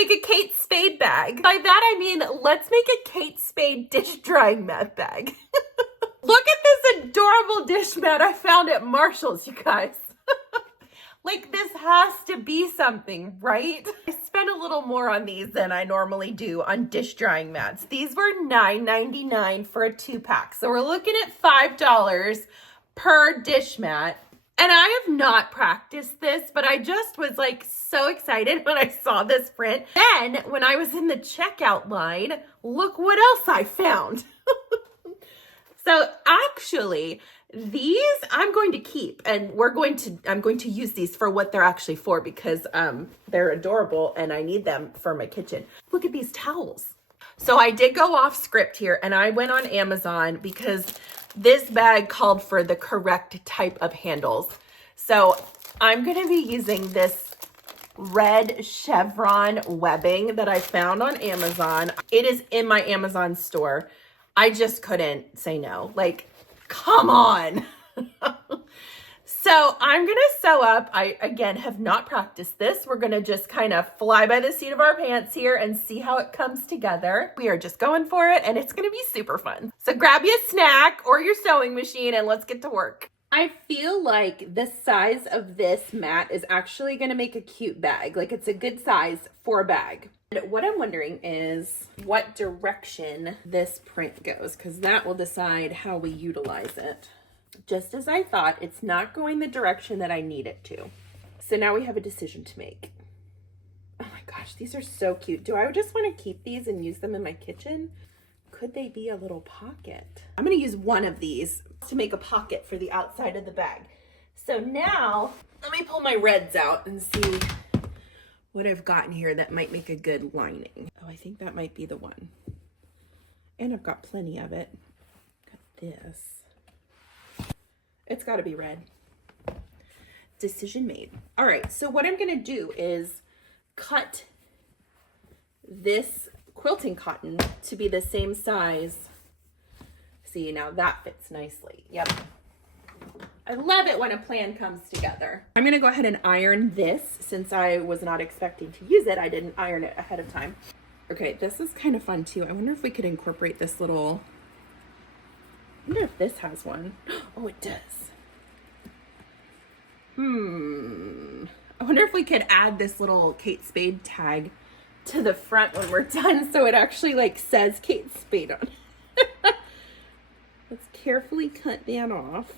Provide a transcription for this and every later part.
make a Kate Spade bag. By that I mean, let's make a Kate Spade dish drying mat bag. Look at this adorable dish mat I found at Marshall's, you guys. Like, this has to be something, right? I spent a little more on these than I normally do on dish drying mats. These were $9.99 for a 2-pack. So we're looking at $5 per dish mat. And I have not practiced this, but I just was like so excited when I saw this print. Then when I was in the checkout line, look what else I found. So actually, these I'm going to keep, and I'm going to use these for what they're actually for, because they're adorable and I need them for my kitchen. Look at these towels. So I did go off script here, and I went on Amazon because this bag called for the correct type of handles. So I'm going to be using this red chevron webbing that I found on Amazon. It is in my Amazon store. I just couldn't say no. Like, come on. So I'm going to sew up. I, again, have not practiced this. We're going to just kind of fly by the seat of our pants here and see how it comes together. We are just going for it, and it's going to be super fun. So grab you a snack or your sewing machine and let's get to work. I feel like the size of this mat is actually going to make a cute bag. Like, it's a good size for a bag. And what I'm wondering is what direction this print goes, because that will decide how we utilize it. Just as I thought, it's not going the direction that I need it to. So now we have a decision to make. Oh my gosh, these are so cute. Do I just want to keep these and use them in my kitchen? Could they be a little pocket? I'm going to use one of these to make a pocket for the outside of the bag. So now let me pull my reds out and see what I've got in here that might make a good lining. Oh, I think that might be the one. And I've got plenty of it. Got this. It's got to be red. Decision made. All right, so what I'm going to do is cut this quilting cotton to be the same size. See, now that fits nicely. Yep. I love it when a plan comes together. I'm going to go ahead and iron this since I was not expecting to use it. I didn't iron it ahead of time. Okay, this is kind of fun too. I wonder if we could incorporate this little, I wonder if this has one. Oh, it does. I wonder if we could add this little Kate Spade tag to the front when we're done so it actually like says Kate Spade on it. Let's carefully cut that off.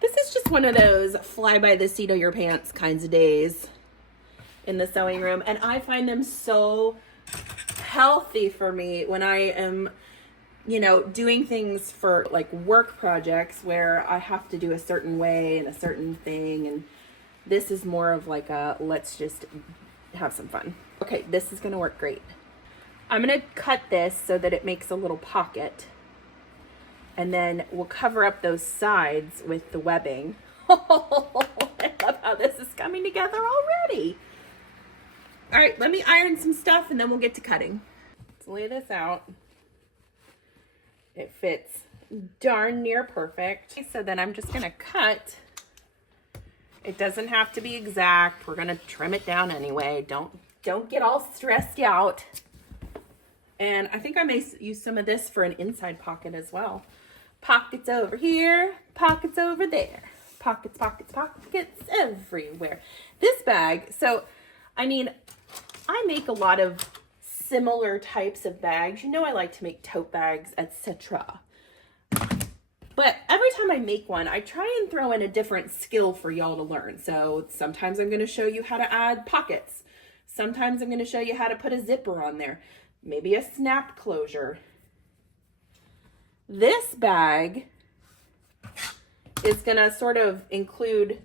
This is just one of those fly by the seat of your pants kinds of days in the sewing room. And I find them so healthy for me when I am, you know, doing things for like work projects where I have to do a certain way and a certain thing. And this is more of like a, let's just have some fun. Okay, this is going to work great. I'm going to cut this so that it makes a little pocket. And then we'll cover up those sides with the webbing. Oh, I love how this is coming together already. All right, let me iron some stuff and then we'll get to cutting. Let's lay this out. It fits darn near perfect. So then I'm just gonna cut. It doesn't have to be exact. We're gonna trim it down anyway. Don't get all stressed out. And I think I may use some of this for an inside pocket as well. Pockets over here, pockets over there. Pockets, pockets, pockets everywhere. This bag, so, I mean, I make a lot of similar types of bags. You know I like to make tote bags, etc. But every time I make one, I try and throw in a different skill for y'all to learn. So sometimes I'm going to show you how to add pockets. Sometimes I'm going to show you how to put a zipper on there. Maybe a snap closure. This bag is going to sort of include,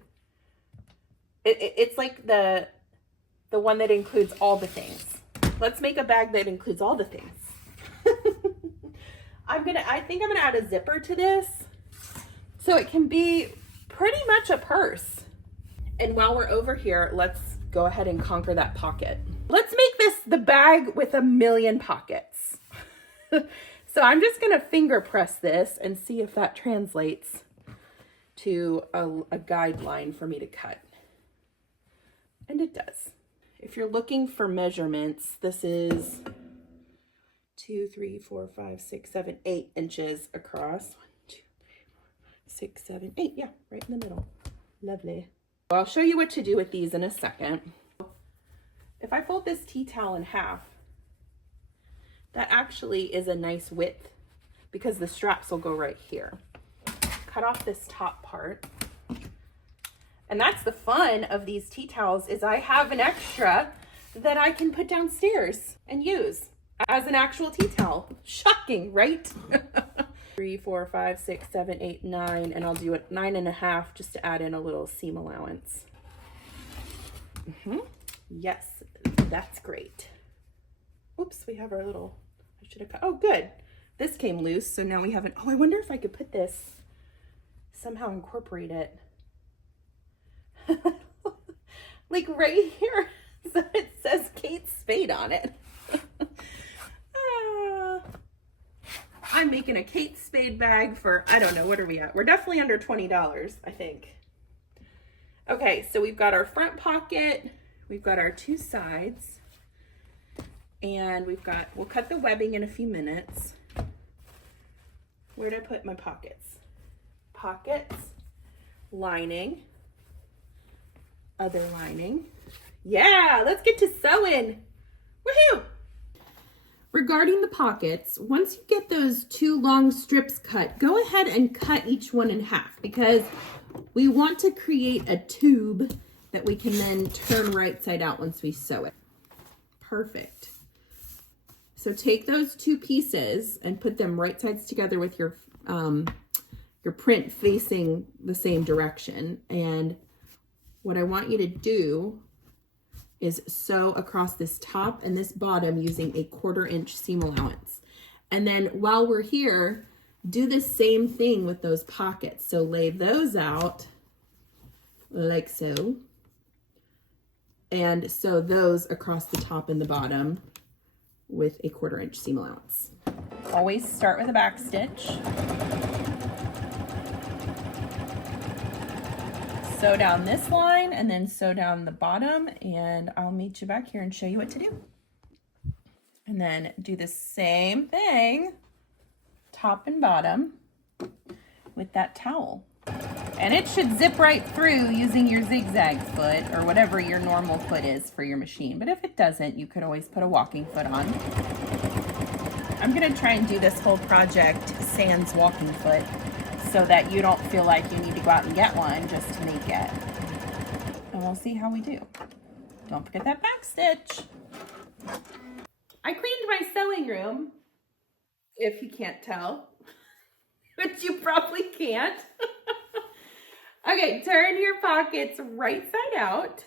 it's like the one that includes all the things. Let's make a bag that includes all the things. I think I'm going to add a zipper to this so it can be pretty much a purse. And while we're over here, let's go ahead and conquer that pocket. Let's make this the bag with 1,000,000 pockets. So I'm just going to finger press this and see if that translates to a guideline for me to cut. And it does. If you're looking for measurements, this is 2, 3, 4, 5, 6, 7, 8 inches across. 1, 2, 3, 4, 6, 7, 8. Yeah, right in the middle. Lovely. Well, I'll show you what to do with these in a second. If I fold this tea towel in half, that actually is a nice width because the straps will go right here. Cut off this top part. And that's the fun of these tea towels, is I have an extra that I can put downstairs and use as an actual tea towel. Shocking, right? 3, 4, 5, 6, 7, 8, 9, and I'll do it 9.5 just to add in a little seam allowance. Yes, that's great. Oops, we have our little, I should have cut, oh good. This came loose, so now we haven't, oh, I wonder if I could put this, somehow incorporate it. Like right here, so it says Kate Spade on it. I'm making a Kate Spade bag for, I don't know, what are we at? We're definitely under $20, I think. Okay, so we've got our front pocket, we've got our two sides, and we'll cut the webbing in a few minutes. Where did I put my pockets? Pockets, lining, other lining. Yeah, let's get to sewing. Woohoo! Regarding the pockets, once you get those two long strips cut, go ahead and cut each one in half because we want to create a tube that we can then turn right side out once we sew it. Perfect. So take those two pieces and put them right sides together with your print facing the same direction. And what I want you to do is sew across this top and this bottom using a 1/4 inch seam allowance. And then while we're here, do the same thing with those pockets. So lay those out like so, and sew those across the top and the bottom with a 1/4 inch seam allowance. Always start with a back stitch. Sew down this line and then sew down the bottom, and I'll meet you back here and show you what to do. And then do the same thing, top and bottom, with that towel. And it should zip right through using your zigzag foot or whatever your normal foot is for your machine. But if it doesn't, you could always put a walking foot on. I'm gonna try and do this whole project sans walking foot, so that you don't feel like you need to go out and get one just to make it. And we'll see how we do. Don't forget that back stitch. I cleaned my sewing room, if you can't tell, which you probably can't. Okay, turn your pockets right side out.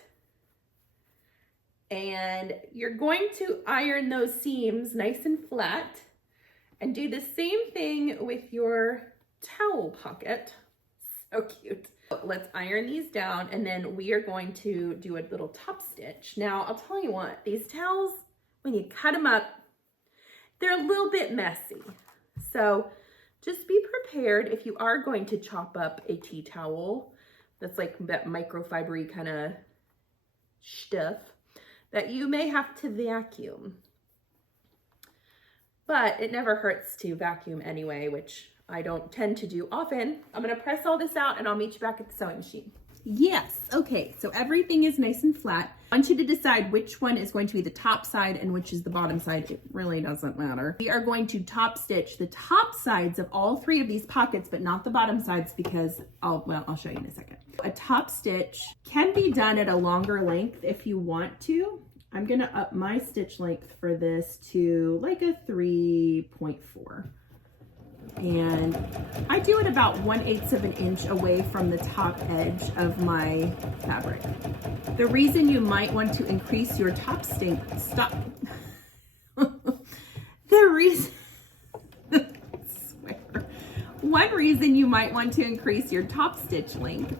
And you're going to iron those seams nice and flat. And do the same thing with your towel pocket. So cute. Let's iron these down, and then we are going to do a little top stitch. Now, I'll tell you what, these towels, when you cut them up, they're a little bit messy. So just be prepared if you are going to chop up a tea towel that's like that microfiber-y kind of stuff, that you may have to vacuum. But it never hurts to vacuum anyway, which I don't tend to do often. I'm gonna press all this out and I'll meet you back at the sewing machine. Yes, okay, so everything is nice and flat. I want you to decide which one is going to be the top side and which is the bottom side. It really doesn't matter. We are going to top stitch the top sides of all three of these pockets, but not the bottom sides because, I'll show you in a second. A top stitch can be done at a longer length if you want to. I'm gonna up my stitch length for this to like a 3.4. And I do it about 1/8 of an inch away from the top edge of my fabric. The reason you might want to increase your one reason you might want to increase your top stitch length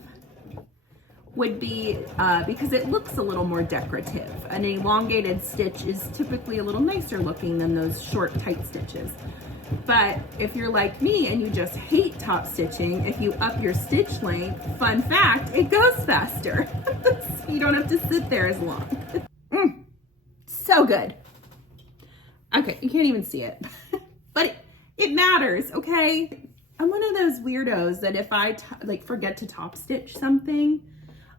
would be because it looks a little more decorative. An elongated stitch is typically a little nicer looking than those short, tight stitches. But if you're like me and you just hate top stitching, if you up your stitch length, fun fact, it goes faster. So you don't have to sit there as long. So good. Okay, you can't even see it, but it matters, okay? I'm one of those weirdos that if I like forget to top stitch something,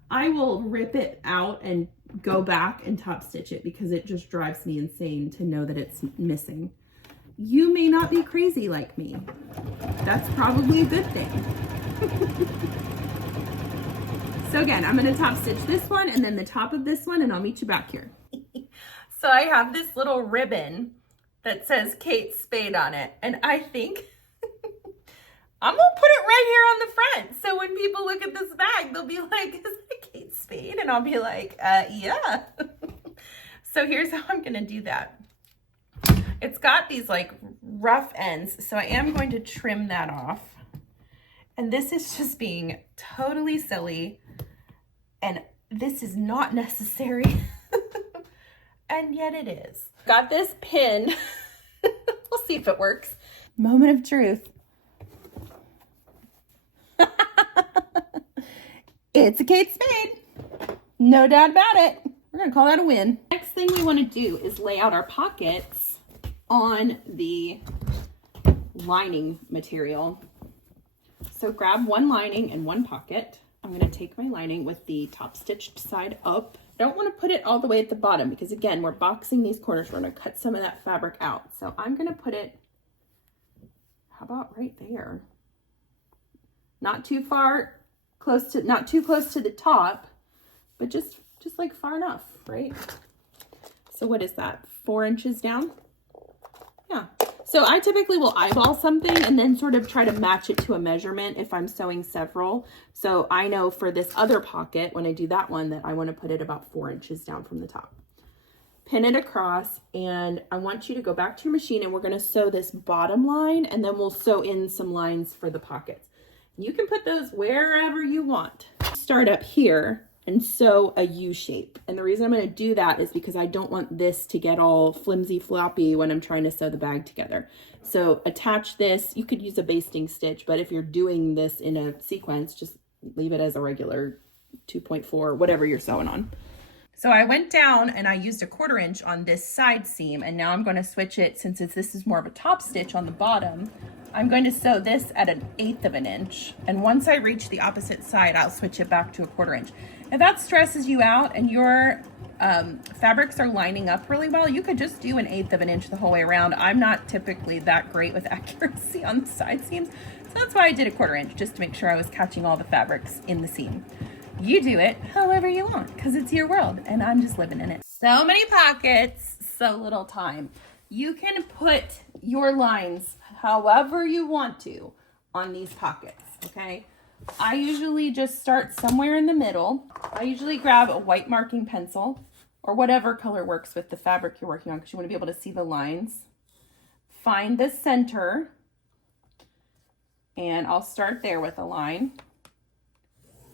I will rip it out and go back and top stitch it because it just drives me insane to know that it's missing. You may not be crazy like me. That's probably a good thing. So again, I'm gonna top stitch this one and then the top of this one, and I'll meet you back here. So I have this little ribbon that says Kate Spade on it, and I think I'm gonna put it right here on the front. So when people look at this bag, they'll be like, is that Kate Spade? And I'll be like, yeah. So here's how I'm gonna do that. It's got these like rough ends, so I am going to trim that off. And this is just being totally silly. And this is not necessary. And yet it is. Got this pin. We'll see if it works. Moment of truth. It's a Kate Spade. No doubt about it. We're gonna call that a win. Next thing we wanna do is lay out our pockets on the lining material. So grab one lining and one pocket. I'm gonna take my lining with the top stitched side up. I don't wanna put it all the way at the bottom because again, we're boxing these corners. We're gonna cut some of that fabric out. So I'm gonna put it, how about right there? Not too far close to, not too close to the top, but just like far enough, right? So what is that, 4 inches down? Yeah. So I typically will eyeball something and then sort of try to match it to a measurement if I'm sewing several. So I know for this other pocket, when I do that one, that I want to put it about 4 inches down from the top. Pin it across, and I want you to go back to your machine and we're going to sew this bottom line, and then we'll sew in some lines for the pockets. You can put those wherever you want. Start up here and sew a U shape. And the reason I'm going to do that is because I don't want this to get all flimsy floppy when I'm trying to sew the bag together. So attach this. You could use a basting stitch, but if you're doing this in a sequence, just leave it as a regular 2.4, whatever you're sewing on. So I went down and I used a 1/4 inch on this side seam, and now I'm going to switch it, since this is more of a top stitch on the bottom. I'm going to sew this at 1/8 of an inch, and once I reach the opposite side, I'll switch it back to a 1/4 inch. If that stresses you out and your fabrics are lining up really well, you could just do 1/8 of an inch the whole way around. I'm not typically that great with accuracy on the side seams, so that's why I did a 1/4 inch, just to make sure I was catching all the fabrics in the seam. You do it however you want, because it's your world and I'm just living in it. So many pockets, so little time. You can put your lines however you want to on these pockets, okay? I usually just start somewhere in the middle. I usually grab a white marking pencil or whatever color works with the fabric you're working on, because you want to be able to see the lines. Find the center, and I'll start there with a line.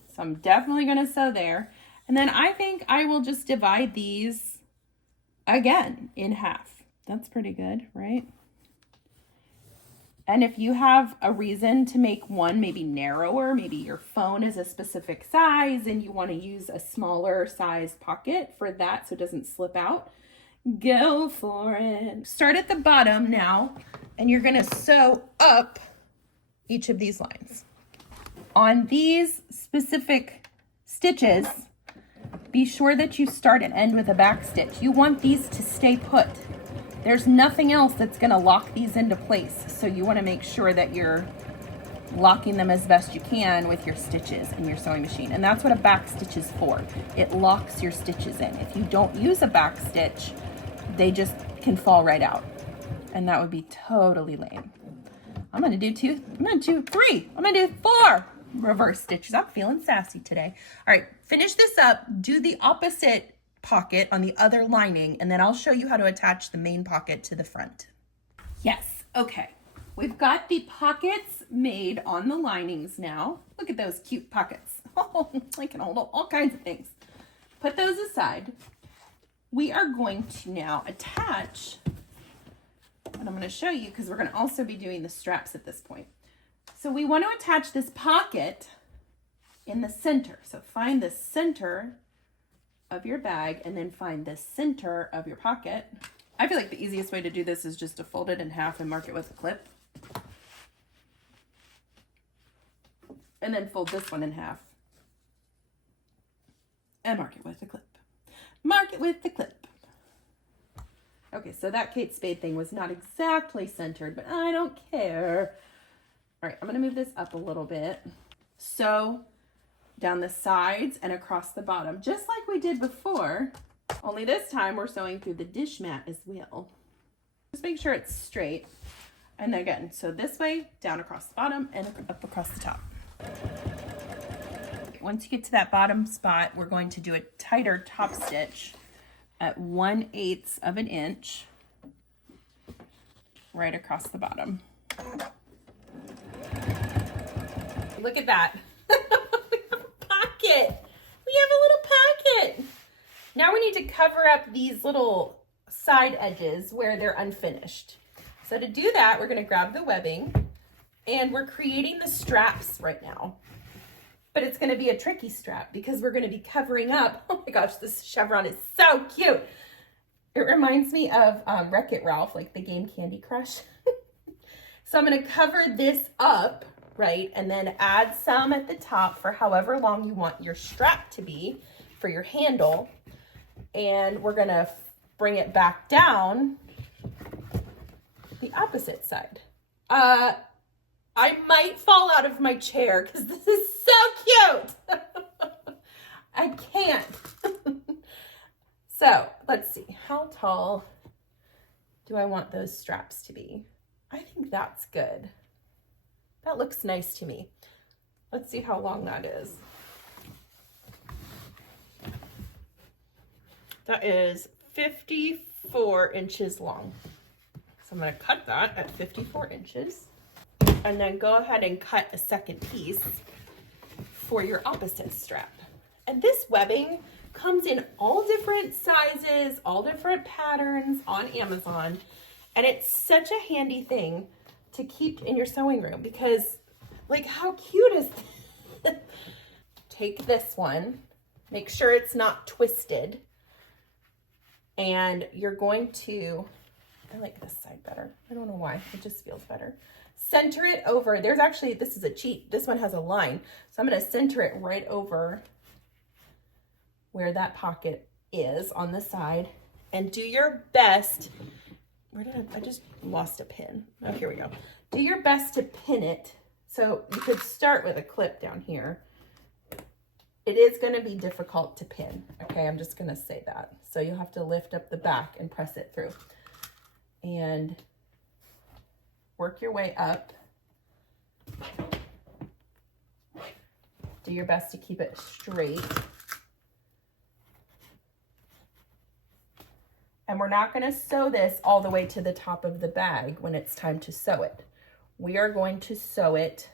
So I'm definitely going to sew there. And then I think I will just divide these again in half. That's pretty good, right? And if you have a reason to make one maybe narrower, maybe your phone is a specific size and you want to use a smaller size pocket for that so it doesn't slip out, go for it. Start at the bottom now, and you're going to sew up each of these lines. On these specific stitches, be sure that you start and end with a back stitch. You want these to stay put. There's nothing else that's going to lock these into place. So you want to make sure that you're locking them as best you can with your stitches in your sewing machine. And that's what a back stitch is for. It locks your stitches in. If you don't use a back stitch, they just can fall right out. And that would be totally lame. I'm going to do 2, I'm going to do 3, I'm going to do 4 reverse stitches. I'm feeling sassy today. All right, finish this up, do the opposite pocket on the other lining, and then I'll show you how to attach the main pocket to the front. Yes, okay. We've got the pockets made on the linings now. Look at those cute pockets. Oh, I can hold all kinds of things. Put those aside. We are going to now attach, and I'm going to show you because we're going to also be doing the straps at this point. So we want to attach this pocket in the center. So find the center of your bag and then find the center of your pocket. I feel like the easiest way to do this is just to fold it in half and mark it with a clip. And then fold this one in half and mark it with a clip. Mark it with the clip. Okay, so that Kate Spade thing was not exactly centered, but I don't care. All right, I'm gonna move this up a little bit. Sew down the sides and across the bottom, just like we did before, only this time we're sewing through the dish mat as well. Just make sure it's straight. And again, so this way, down across the bottom and up across the top. Once you get to that bottom spot, we're going to do a tighter top stitch at 1/8 of an inch right across the bottom. Look at that. We have a pocket. We have a little pocket. Now we need to cover up these little side edges where they're unfinished. So to do that, we're going to grab the webbing and we're creating the straps right now. But it's going to be a tricky strap because we're going to be covering up. Oh my gosh, this chevron is so cute. It reminds me of Wreck-It Ralph, like the game Candy Crush. So I'm going to cover this up, right? And then add some at the top for however long you want your strap to be for your handle. And we're going to bring it back down the opposite side. I might fall out of my chair because this is so cute. I can't. So let's see. How tall do I want those straps to be? I think that's good. That looks nice to me. Let's see how long that is. That is 54 inches long. So I'm going to cut that at 54 inches. And then go ahead and cut a second piece for your opposite strap. And this webbing comes in all different sizes, all different patterns on Amazon. And it's such a handy thing to keep in your sewing room because, like, how cute is this? Take this one, make sure it's not twisted. And you're going to, I like this side better. I don't know why, it just feels better. Center it over, there's actually, this is a cheat. This one has a line. So I'm gonna center it right over where that pocket is on the side and do your best. Where did I just lost a pin. Oh, here we go. Do your best to pin it. So you could start with a clip down here. It is gonna be difficult to pin. Okay, I'm just gonna say that. So you'll have to lift up the back and press it through. And work your way up. Do your best to keep it straight. And we're not going to sew this all the way to the top of the bag when it's time to sew it. We are going to sew it,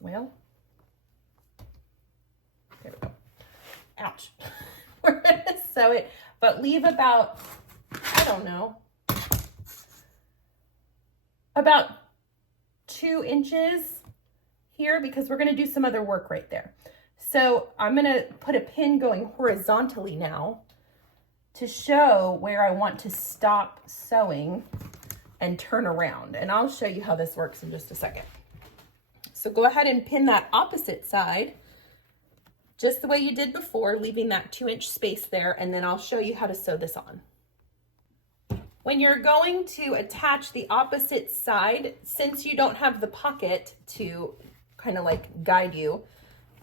well, there we go. Ouch. We're going to sew it, but leave about, I don't know, about 2 inches here because we're going to do some other work right there. So I'm going to put a pin going horizontally now to show where I want to stop sewing and turn around. And I'll show you how this works in just a second. So go ahead and pin that opposite side just the way you did before, leaving that 2-inch space there. And then I'll show you how to sew this on. When you're going to attach the opposite side, since you don't have the pocket to kind of like guide you,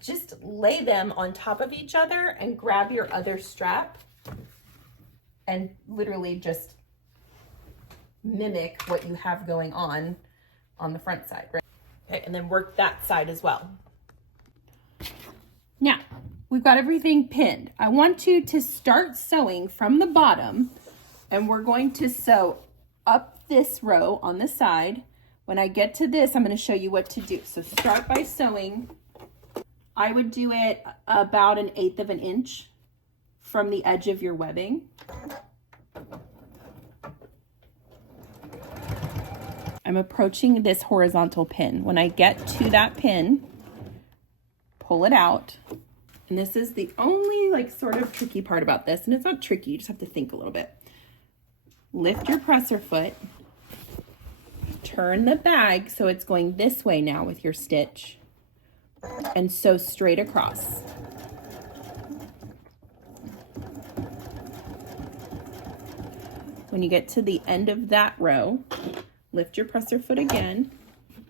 just lay them on top of each other and grab your other strap and literally just mimic what you have going on the front side, right? Okay, and then work that side as well. Now, we've got everything pinned. I want you to start sewing from the bottom. And we're going to sew up this row on the side. When I get to this, I'm going to show you what to do. So start by sewing. I would do it about 1/8 of an inch from the edge of your webbing. I'm approaching this horizontal pin. When I get to that pin, pull it out. And this is the only like sort of tricky part about this, and it's not tricky, you just have to think a little bit. Lift your presser foot, turn the bag so it's going this way now with your stitch, and sew straight across. When you get to the end of that row, lift your presser foot again,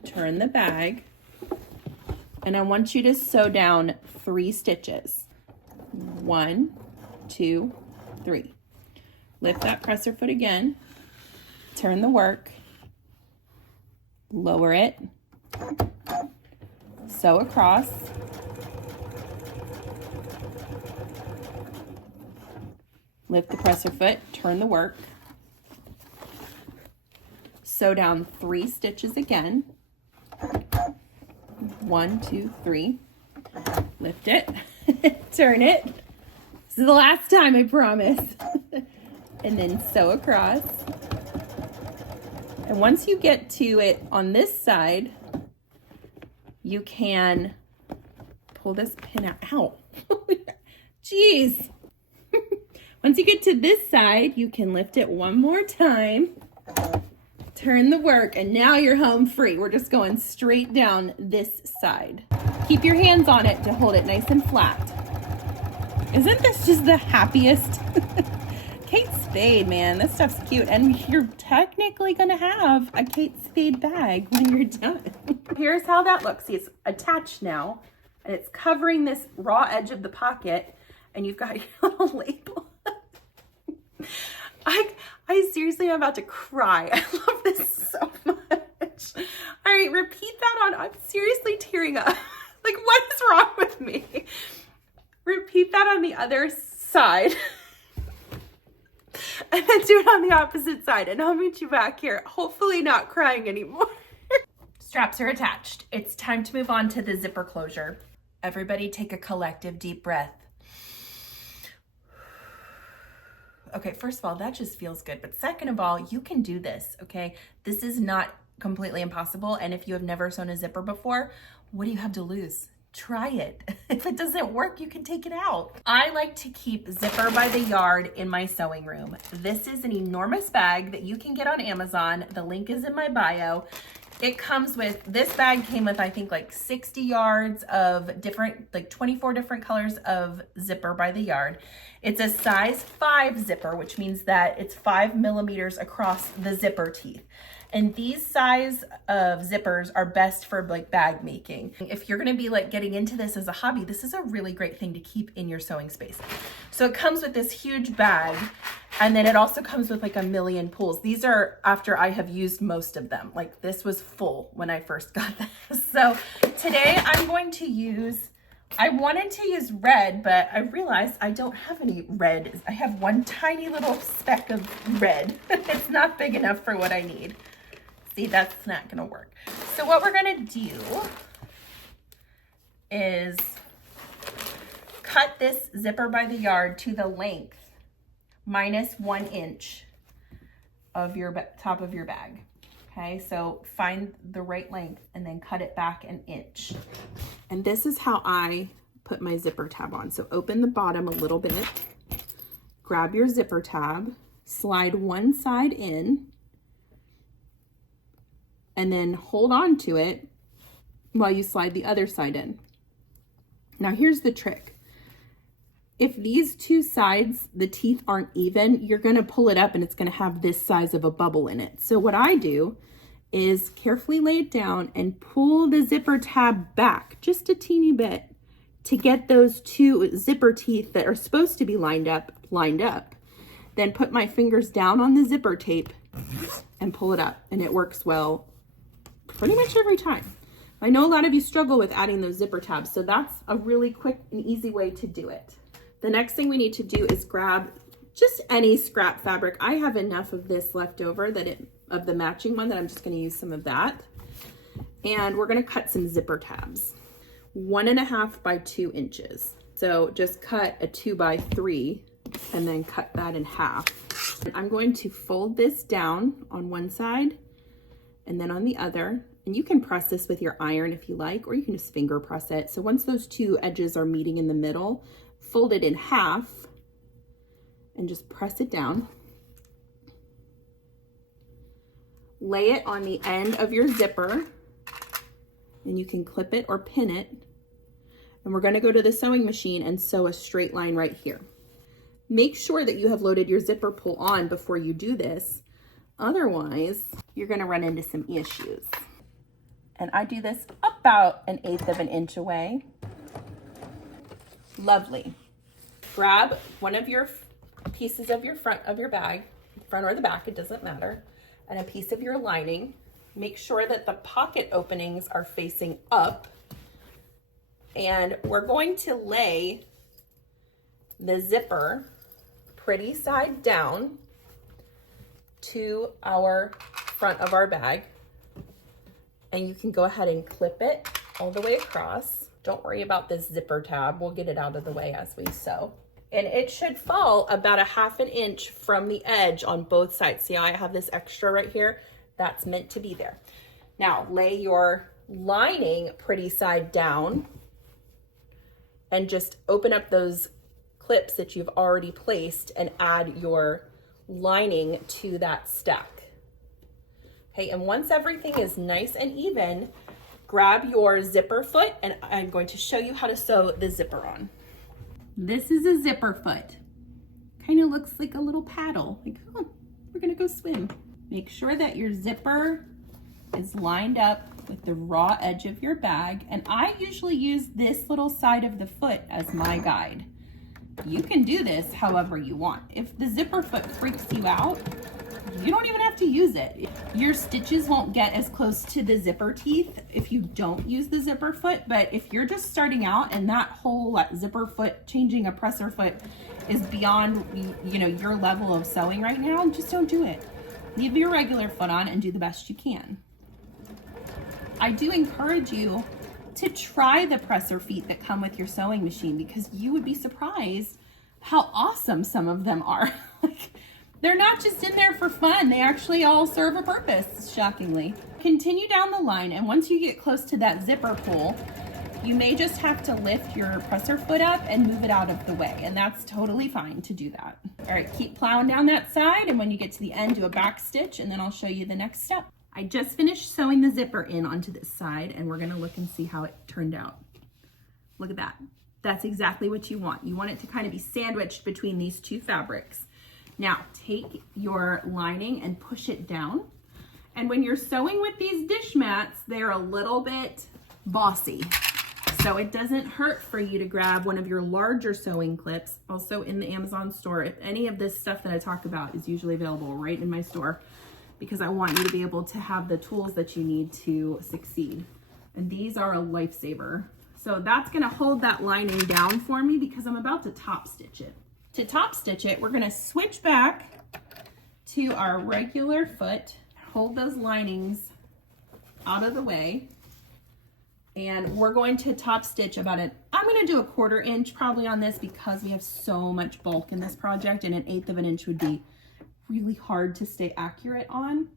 turn the bag, and I want you to sew down 3 stitches. 1, 2, 3. Lift that presser foot again, turn the work, lower it, sew across, lift the presser foot, turn the work, sew down 3 stitches again. 1, 2, 3. Lift it, turn it. This is the last time, I promise. And then sew across. And once you get to it on this side, you can pull this pin out. Ow. Jeez. Once you get to this side, you can lift it one more time, turn the work, and now you're home free. We're just going straight down this side. Keep your hands on it to hold it nice and flat. Isn't this just the happiest? Kate Spade, man, this stuff's cute. And you're technically gonna have a Kate Spade bag when you're done. Here's how that looks. See, it's attached now, and it's covering this raw edge of the pocket, and you've got your little label. I seriously am about to cry. I love this so much. All right, repeat that on, I'm seriously tearing up. Like, what is wrong with me? Repeat that on the other side. And then do it on the opposite side, and I'll meet you back here, hopefully not crying anymore. Straps are attached. It's time to move on to the zipper closure. Everybody take a collective deep breath. Okay, first of all, that just feels good. But second of all, you can do this, okay? This is not completely impossible. And if you have never sewn a zipper before, what do you have to lose? Try it. If it doesn't work, you can take it out. I like to keep Zipper by the Yard in my sewing room. This is an enormous bag that you can get on Amazon. The link is in my bio. It comes with, this bag came with, I think, like 60 yards of different, like 24 different colors of Zipper by the Yard. It's a size 5 zipper, which means that it's 5 millimeters across the zipper teeth. And these size of zippers are best for like bag making. If you're gonna be like getting into this as a hobby, this is a really great thing to keep in your sewing space. So it comes with this huge bag, and then it also comes with like a million pulls. These are after I have used most of them. Like this was full when I first got this. So today I'm going to use, I wanted to use red, but I realized I don't have any red. I have one tiny little speck of red. It's not big enough for what I need. See, that's not gonna work. So what we're gonna do is cut this Zipper by the Yard to the length minus 1 inch of your top of your bag. Okay, so find the right length and then cut it back 1 inch. And this is how I put my zipper tab on. So open the bottom a little bit, grab your zipper tab, slide one side in, and then hold on to it while you slide the other side in. Now here's the trick. If these two sides, the teeth aren't even, you're gonna pull it up and it's gonna have this size of a bubble in it. So what I do is carefully lay it down and pull the zipper tab back just a teeny bit to get those two zipper teeth that are supposed to be lined up. Then put my fingers down on the zipper tape and pull it up, and it works well pretty much every time. I know a lot of you struggle with adding those zipper tabs, so that's a really quick and easy way to do it. The next thing we need to do is grab just any scrap fabric. I have enough of this left over of the matching one that I'm just gonna use some of that. And we're gonna cut some zipper tabs. 1.5 by 2 inches. So just cut a 2 by 3 and then cut that in half. I'm going to fold this down on one side and then on the other, And you can press this with your iron if you like, or you can just finger press it. So once those two edges are meeting in the middle, fold it in half and just press it down. Lay it on the end of your zipper, and you can clip it or pin it. And we're going to go to the sewing machine and sew a straight line right here. Make sure that you have loaded your zipper pull on before you do this. Otherwise, you're going to run into some issues. And I do this about 1/8 of an inch away. Lovely. Grab one of your pieces of your front of your bag, front or the back, it doesn't matter, and a piece of your lining. Make sure that the pocket openings are facing up. And we're going to lay the zipper pretty side down to our front of our bag. And you can go ahead and clip it all the way across. Don't worry about this zipper tab. We'll get it out of the way as we sew. And it should fall about 1/2 inch from the edge on both sides. See how I have this extra right here? That's meant to be there. Now lay your lining pretty side down and just open up those clips that you've already placed and add your lining to that stack. Okay, and once everything is nice and even, grab your zipper foot, and I'm going to show you how to sew the zipper on. This is a zipper foot. Kind of looks like a little paddle, like, oh, we're gonna go swim. Make sure that your zipper is lined up with the raw edge of your bag, and I usually use this little side of the foot as my guide. You can do this however you want. If the zipper foot freaks you out, you don't even have to use it. Your stitches won't get as close to the zipper teeth if you don't use the zipper foot, but if you're just starting out and that whole zipper foot, changing a presser foot is beyond, you know, your level of sewing right now, just don't do it. Leave your regular foot on and do the best you can. I do encourage you to try the presser feet that come with your sewing machine, because you would be surprised how awesome some of them are. They're not just in there for fun. They actually all serve a purpose, shockingly. Continue down the line, and once you get close to that zipper pull, you may just have to lift your presser foot up and move it out of the way, and that's totally fine to do that. All right, keep plowing down that side, and when you get to the end, do a back stitch, and then I'll show you the next step. I just finished sewing the zipper in onto this side, and we're gonna look and see how it turned out. Look at that. That's exactly what you want. You want it to kind of be sandwiched between these two fabrics. Now, take your lining and push it down. And when you're sewing with these dish mats, they're a little bit bossy. So it doesn't hurt for you to grab one of your larger sewing clips, also in the Amazon store. If any of this stuff that I talk about is usually available right in my store, because I want you to be able to have the tools that you need to succeed. And these are a lifesaver. So that's gonna hold that lining down for me because I'm about to top stitch it. To top stitch it, we're gonna switch back to our regular foot, hold those linings out of the way, and we're going to top stitch about I'm gonna do 1/4 inch probably on this because we have so much bulk in this project, and 1/8 of an inch would be really hard to stay accurate on.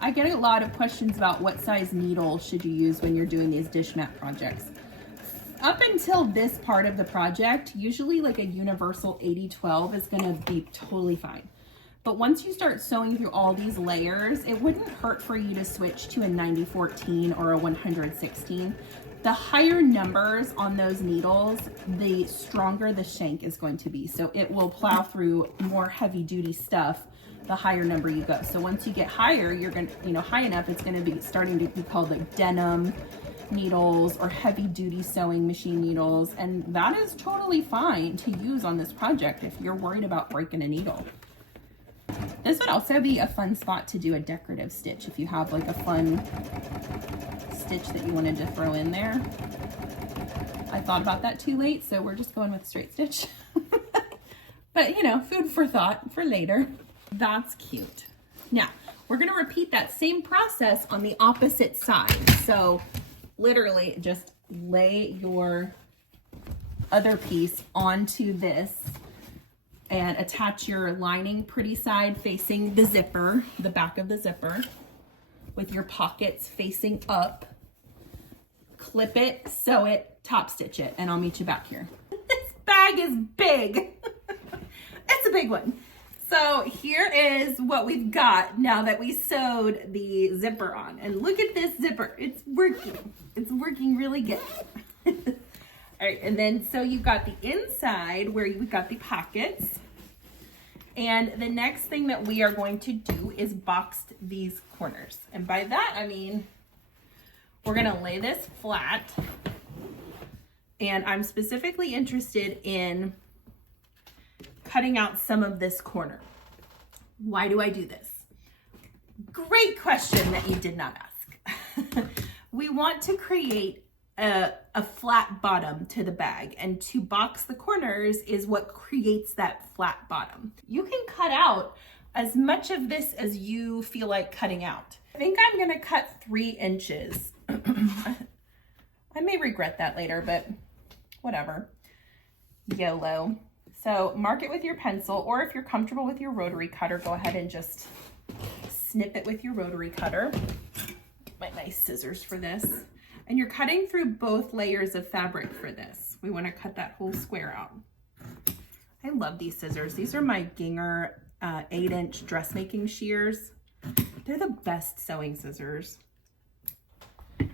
I get a lot of questions about what size needle should you use when you're doing these dish mat projects. Up until this part of the project, usually like a universal 80-12 is gonna be totally fine. But once you start sewing through all these layers, it wouldn't hurt for you to switch to a 90-14 or a 100-16. The higher numbers on those needles, the stronger the shank is going to be. So it will plow through more heavy duty stuff the higher number you go. So once you get higher, you're gonna, high enough, it's gonna be starting to be called like denim needles or heavy duty sewing machine needles. And that is totally fine to use on this project if you're worried about breaking a needle. This would also be a fun spot to do a decorative stitch if you have like a fun stitch that you wanted to throw in there. I thought about that too late, so we're just going with straight stitch. But food for thought for later. That's cute. Now, we're gonna repeat that same process on the opposite side. So literally just lay your other piece onto this and attach your lining pretty side facing the zipper, the back of the zipper. with your pockets facing up. Clip it, sew it, top stitch it, and I'll meet you back here. This bag is big. It's a big one. So here is what we've got now that we sewed the zipper on. And look at this zipper. It's working. It's working really good. All right, and then so you've got the inside where you've got the pockets. And the next thing that we are going to do is box these corners. And by that, I mean, we're gonna lay this flat. And I'm specifically interested in cutting out some of this corner. Why do I do this? Great question that you did not ask. We want to create a flat bottom to the bag, and to box the corners is what creates that flat bottom. You can cut out as much of this as you feel like cutting out. I think I'm gonna cut 3 inches. I may regret that later, but whatever. YOLO. So mark it with your pencil, or if you're comfortable with your rotary cutter, go ahead and just snip it with your rotary cutter. Get my nice scissors for this. And you're cutting through both layers of fabric for this. We want to cut that whole square out. I love these scissors. These are my Ginger 8-inch dressmaking shears. They're the best sewing scissors.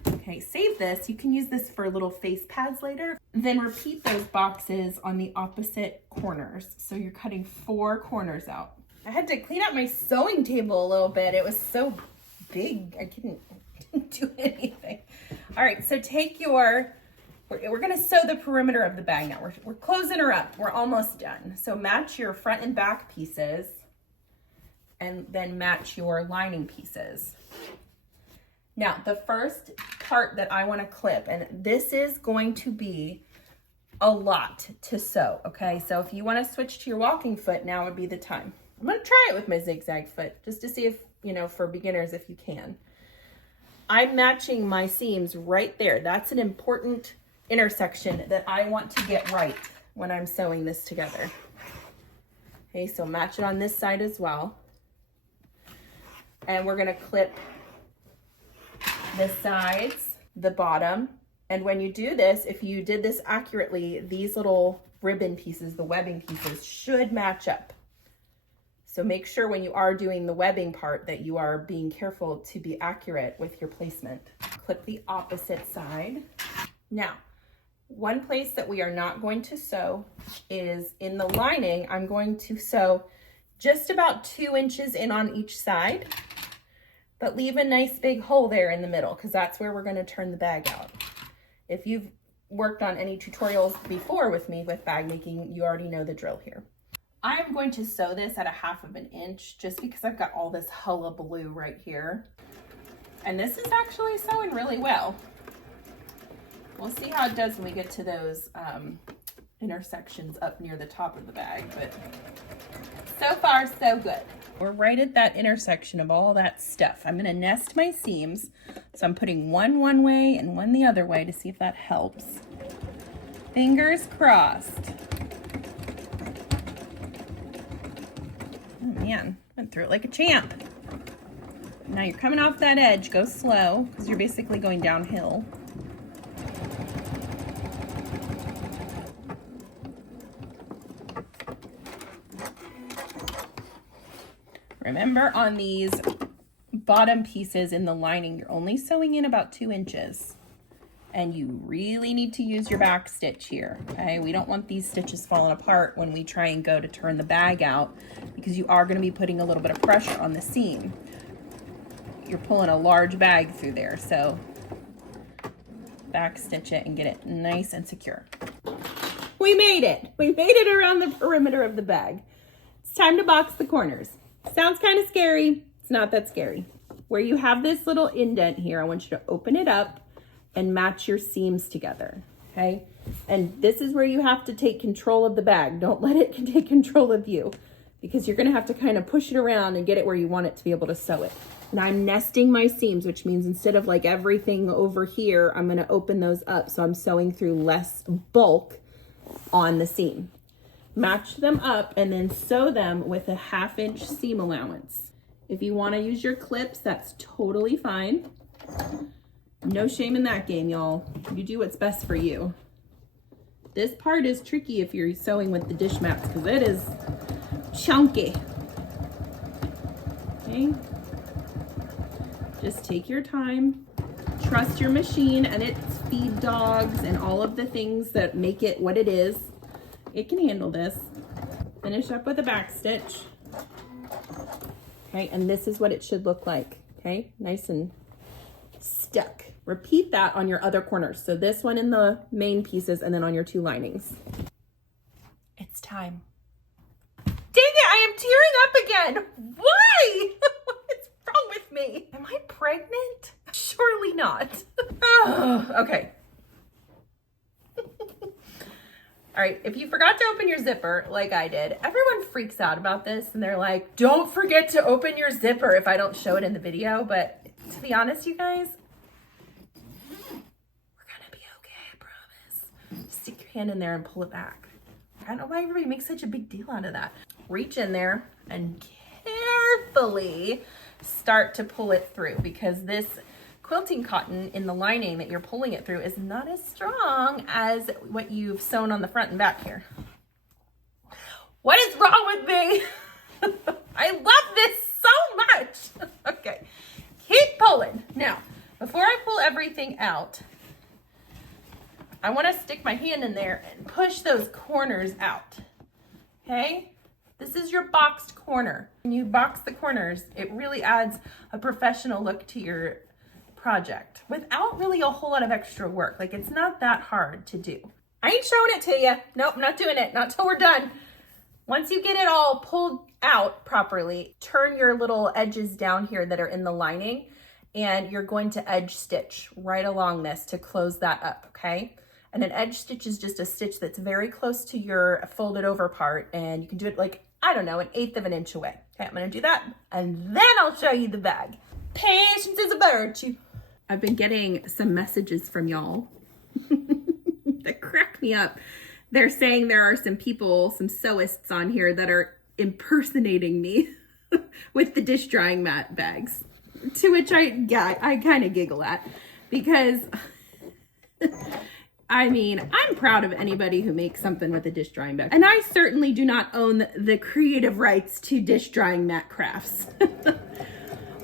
Okay, save this. You can use this for little face pads later. Then repeat those boxes on the opposite corners. So you're cutting 4 corners out. I had to clean up my sewing table a little bit. It was so big, I couldn't do anything. All right, so take your, we're gonna sew the perimeter of the bag now. We're closing her up. We're almost done. So match your front and back pieces, and then match your lining pieces. Now, the first part that I want to clip, and this is going to be a lot to sew, okay? So if you want to switch to your walking foot, now would be the time. I'm going to try it with my zigzag foot just to see if, you know, for beginners, if you can. I'm matching my seams right there. That's an important intersection that I want to get right when I'm sewing this together. Okay, so match it on this side as well. And we're going to clip the sides, the bottom, and when you do this, if you did this accurately, these little ribbon pieces, the webbing pieces, should match up. So make sure when you are doing the webbing part that you are being careful to be accurate with your placement. Clip the opposite side. Now, one place that we are not going to sew is in the lining. I'm going to sew just about 2 inches in on each side, but leave a nice big hole there in the middle, because that's where we're going to turn the bag out. If you've worked on any tutorials before with me with bag making, you already know the drill here. I'm going to sew this at a 1/2 inch just because I've got all this hullabaloo right here. And this is actually sewing really well. We'll see how it does when we get to those intersections up near the top of the bag, but so far so good. We're right at that intersection of all that stuff. I'm gonna nest my seams. So I'm putting one way and one the other way to see if that helps. Fingers crossed. Oh man, went through it like a champ. Now you're coming off that edge, go slow, because you're basically going downhill. Remember, on these bottom pieces in the lining, you're only sewing in about 2 inches. And you really need to use your back stitch here, okay? We don't want these stitches falling apart when we try and go to turn the bag out, because you are gonna be putting a little bit of pressure on the seam. You're pulling a large bag through there, so back stitch it and get it nice and secure. We made it. We made it around the perimeter of the bag. It's time to box the corners. Sounds kind of scary. It's not that scary. Where you have this little indent here, I want you to open it up and match your seams together, okay? And this is where you have to take control of the bag. Don't let it take control of you, because you're gonna have to kind of push it around and get it where you want it to be able to sew it. Now I'm nesting my seams, which means instead of like everything over here, I'm gonna open those up so I'm sewing through less bulk on the seam. Match them up and then sew them with a 1/2 inch seam allowance. If you want to use your clips, that's totally fine. No shame in that game, y'all. You do what's best for you. This part is tricky if you're sewing with the dish mats because it is chunky. Okay. Just take your time. Trust your machine and its feed dogs and all of the things that make it what it is. It can handle this. Finish up with a back stitch. Okay, and this is what it should look like. Okay, nice and stuck. Repeat that on your other corners. So this one in the main pieces and then on your 2 linings. It's time. Dang it, I am tearing up again. Why? What's wrong with me? Am I pregnant? Surely not. Oh, okay. All right, if you forgot to open your zipper like I did, everyone freaks out about this and they're like, don't forget to open your zipper if I don't show it in the video. But to be honest, you guys, we're gonna be okay, I promise. Stick your hand in there and pull it back. I don't know why everybody makes such a big deal out of that. Reach in there and carefully start to pull it through because this quilting cotton in the lining that you're pulling it through is not as strong as what you've sewn on the front and back here. What is wrong with me? I love this so much. Okay, keep pulling. Now, before I pull everything out, I want to stick my hand in there and push those corners out. Okay? This is your boxed corner. When you box the corners, it really adds a professional look to your project without really a whole lot of extra work. Like, it's not that hard to do. I ain't showing it to you. Nope, not doing it. Not till we're done. Once you get it all pulled out properly, turn your little edges down here that are in the lining, and you're going to edge stitch right along this to close that up, okay? And an edge stitch is just a stitch that's very close to your folded over part, and you can do it like, I don't know, 1/8 of an inch away. Okay, I'm gonna do that, and then I'll show you the bag. Patience is a virtue. I've been getting some messages from y'all that crack me up. They're saying there are some people, some sewists on here that are impersonating me with the dish drying mat bags. To which I kind of giggle at because, I mean, I'm proud of anybody who makes something with a dish drying bag. And I certainly do not own the creative rights to dish drying mat crafts.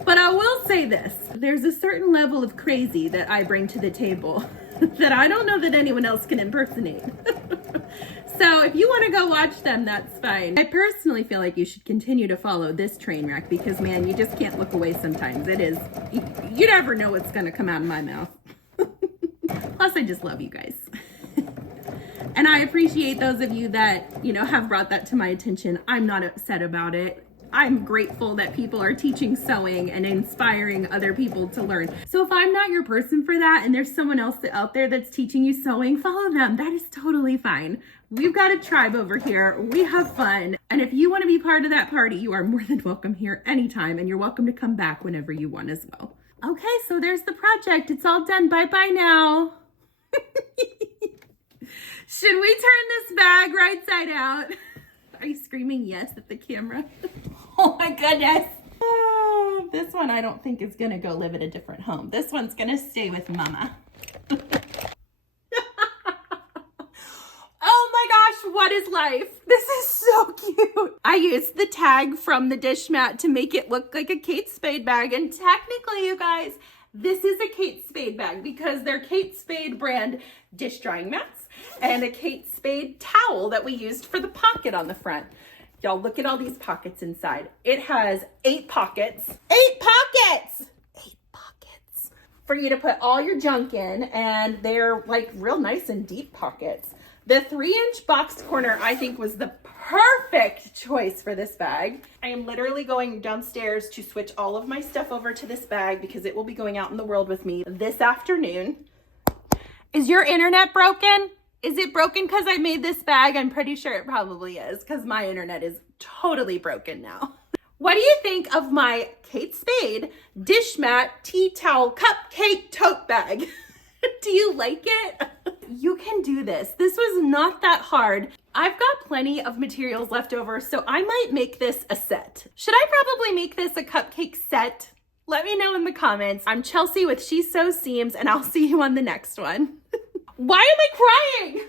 But I will say this, there's a certain level of crazy that I bring to the table that I don't know that anyone else can impersonate. So if you want to go watch them, that's fine. I personally feel like you should continue to follow this train wreck because, man, you just can't look away sometimes. It is, you never know what's going to come out of my mouth. Plus, I just love you guys. And I appreciate those of you that, you know, have brought that to my attention. I'm not upset about it. I'm grateful that people are teaching sewing and inspiring other people to learn. So if I'm not your person for that and there's someone else out there that's teaching you sewing, follow them. That is totally fine. We've got a tribe over here. We have fun. And if you want to be part of that party, you are more than welcome here anytime, and you're welcome to come back whenever you want as well. Okay, so there's the project. It's all done. Bye-bye now. Should we turn this bag right side out? Are you screaming yes at the camera? Oh my goodness. Oh, this one I don't think is gonna go live at a different home. This one's gonna stay with Mama. Oh my gosh, what is life? This is so cute. I used the tag from the dish mat to make it look like a Kate Spade bag. And technically, you guys, this is a Kate Spade bag because they're Kate Spade brand dish drying mats and a Kate Spade towel that we used for the pocket on the front. Y'all, look at all these pockets inside. It has 8 pockets. 8 pockets! 8 pockets for you to put all your junk in, and they're like real nice and deep pockets. The 3-inch boxed corner I think was the perfect choice for this bag. I am literally going downstairs to switch all of my stuff over to this bag because it will be going out in the world with me this afternoon. Is your internet broken? Is it broken because I made this bag? I'm pretty sure it probably is because my internet is totally broken now. What do you think of my Kate Spade dish mat tea towel cupcake tote bag? Do you like it? You can do this. This was not that hard. I've got plenty of materials left over, so I might make this a set. Should I probably make this a cupcake set? Let me know in the comments. I'm Chelsea with She Sews Seams, and I'll see you on the next one. Why am I crying?